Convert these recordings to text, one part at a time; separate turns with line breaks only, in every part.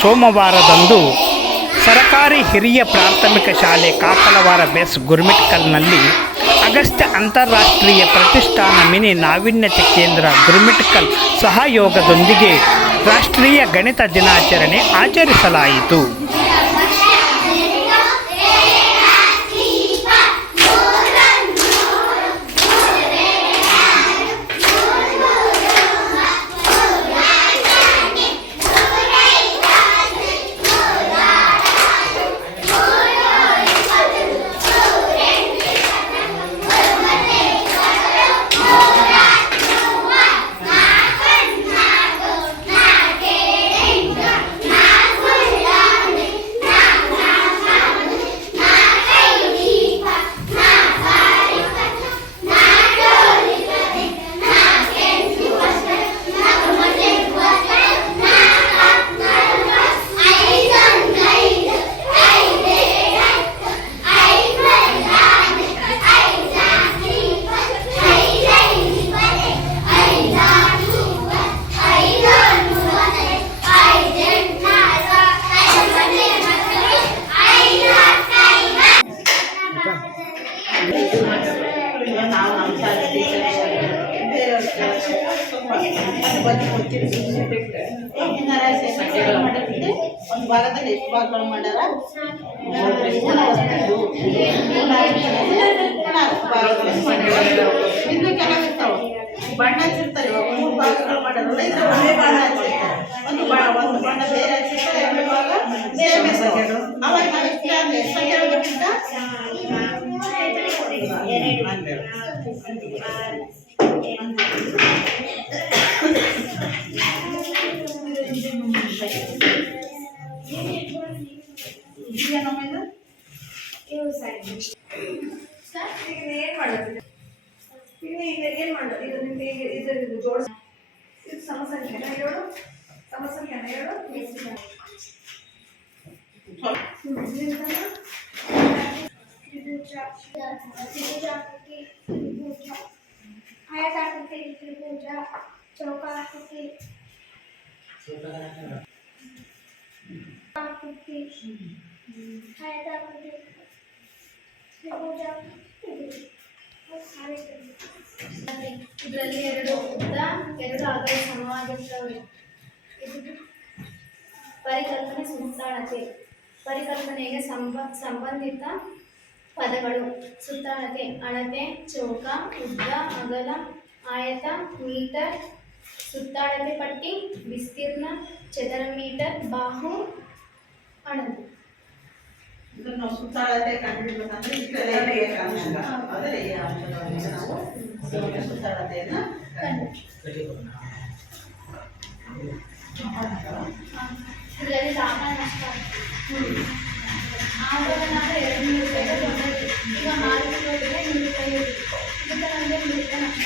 ಸೋಮವಾರದಂದು ಸರಕಾರಿ ಹಿರಿಯ ಪ್ರಾಥಮಿಕ ಶಾಲೆ ಕಾಕಲವಾರ ಬೆಸ್ ಗುರ್ಮಿಟ್ಕಲ್ನಲ್ಲಿ ಅಗಸ್ತ್ಯ ಅಂತಾರಾಷ್ಟ್ರೀಯ ಪ್ರತಿಷ್ಠಾನ ಮಿನಿ ನಾವೀನ್ಯತೆ ಕೇಂದ್ರ ಗುರ್ಮಿಟ್ಕಲ್ ಸಹಯೋಗದೊಂದಿಗೆ ರಾಷ್ಟ್ರೀಯ ಗಣಿತ ದಿನಾಚರಣೆ ಆಚರಿಸಲಾಯಿತು.
ಒಂದು ಭಾಗದಲ್ಲಿ ಎಷ್ಟು ಭಾಗಗಳು ಮಾಡ್ಯಾರ ಇನ್ನು ಬಣ್ಣ ಹಚ್ಚಿರ್ತಾರೆ ಇವಾಗ ಮೂರು ಭಾಗಗಳು ಮಾಡ್ಯಾರಲ್ಲ ಬಣ್ಣ ಒಂದು ಬಣ್ಣ ಒಂದು ಬಣ್ಣ ಬೇರೆ ಹಚ್ಚಿರ್ತಾರೆ ಎರಡು ಭಾಗ, ಸೇಮ್
ಏನ್ ಮಾಡೋದು ಇದು ನಿಮ್ಗೆ ಈಗ ಇದು ಜೋಡಿಸ್ ಇದು ಸಮಸಂಖ್ಯೆನ ಏಳು ಸಮಸಂಖ್ಯೆನ ಏಳು
ಆಯತಾಕೃತಿ ತ್ರಿಭುಜ ಚೌಕಾಕೃತಿ ಆಕೃತಿ ಆಯತಾಕೃತಿ ತ್ರಿಭುಜ
ಇದರಲ್ಲಿ ಎರಡು ಉದ್ದ, ಎರಡು ಅಗಲ ಸಮವಾಗಿರ್ತವೆ. ಇದು ಪರಿಕಲ್ಪನೆ ಸುತ್ತಾಳತೆ. ಪರಿಕಲ್ಪನೆಗೆ ಸಂಬ, ಸಂಬಂಧಿತ ಪದಗಳು. ಸುತ್ತಾಳತೆ, ಅಳತೆ, ಚೌಕ, ಉದ್ದ, ಅಗಲ, ಆಯತ ಮೀಟರ್ ಸುತ್ತಾಳತೆ ಪಟ್ಟಿ, ವಿಸ್ತೀರ್ಣ, ಚದರ ಮೀಟರ್, ಬಾಹು ಅಳತೆ
ಇದನ್ನ ನಾವು ಸುತ್ತಾಳತೆ ಕಂಡುಹಿಡ್ಬೇಕಂದ್ರೆ ಇಷ್ಟೆಲ್ಲ ಬೇಕಂತ ಆದರೆ ಈ ಅಂಶಗಳನ್ನ ನಾವು ಸುತ್ತಾಳತೆಯನ್ನ
ಇದರಲ್ಲಿ ಲಾಭ ನಷ್ಟ ಆವಾಗ ನಾವು ಎರಡು ನೂರು ರೂಪಾಯಿ ತೊಗೊಂಡಿದ್ವಿ ಈಗ ಮಾರುಕಟ್ಟೆಗೆ ನೂರು ರೂಪಾಯಿ ಇರುತ್ತೆ ಇದಕ್ಕೆ ನಮಗೆ ನೂರು ರೂಪಾಯಿ ನಷ್ಟ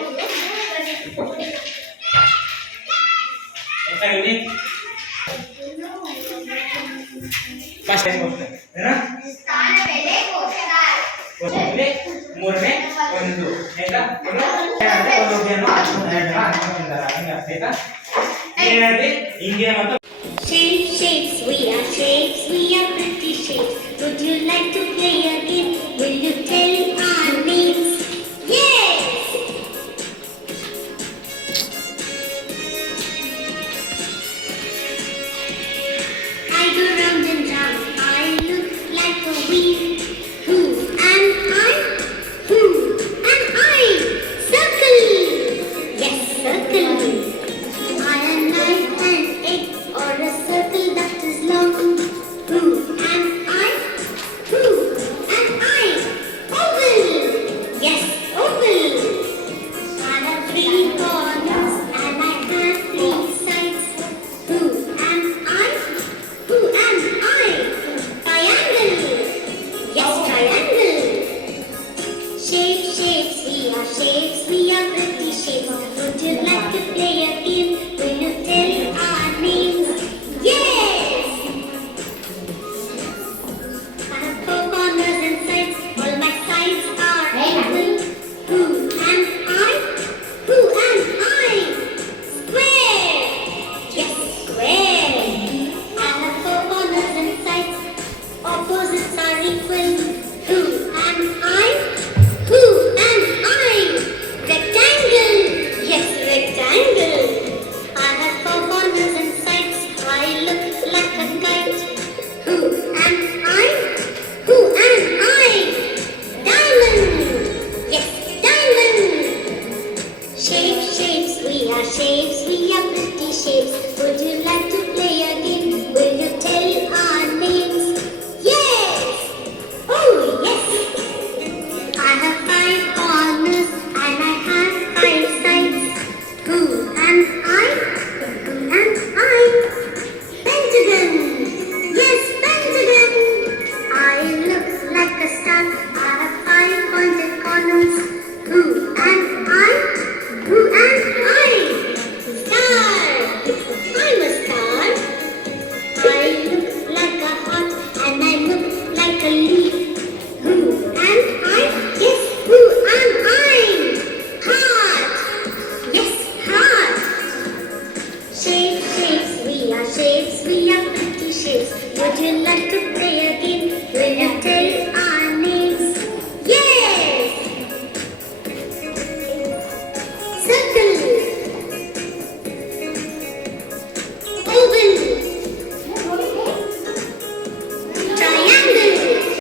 ಮೂವತ್ತ
ಮೂರನೇ ಒಂದು ಆಯ್ತಾ ಒಂದು ಆಯ್ತಾ ಹಿಂಗೆ ಮತ್ತು
Shapes, shapes, we are shapes, we are pretty shapes. Would you like to play shapes. Would you like to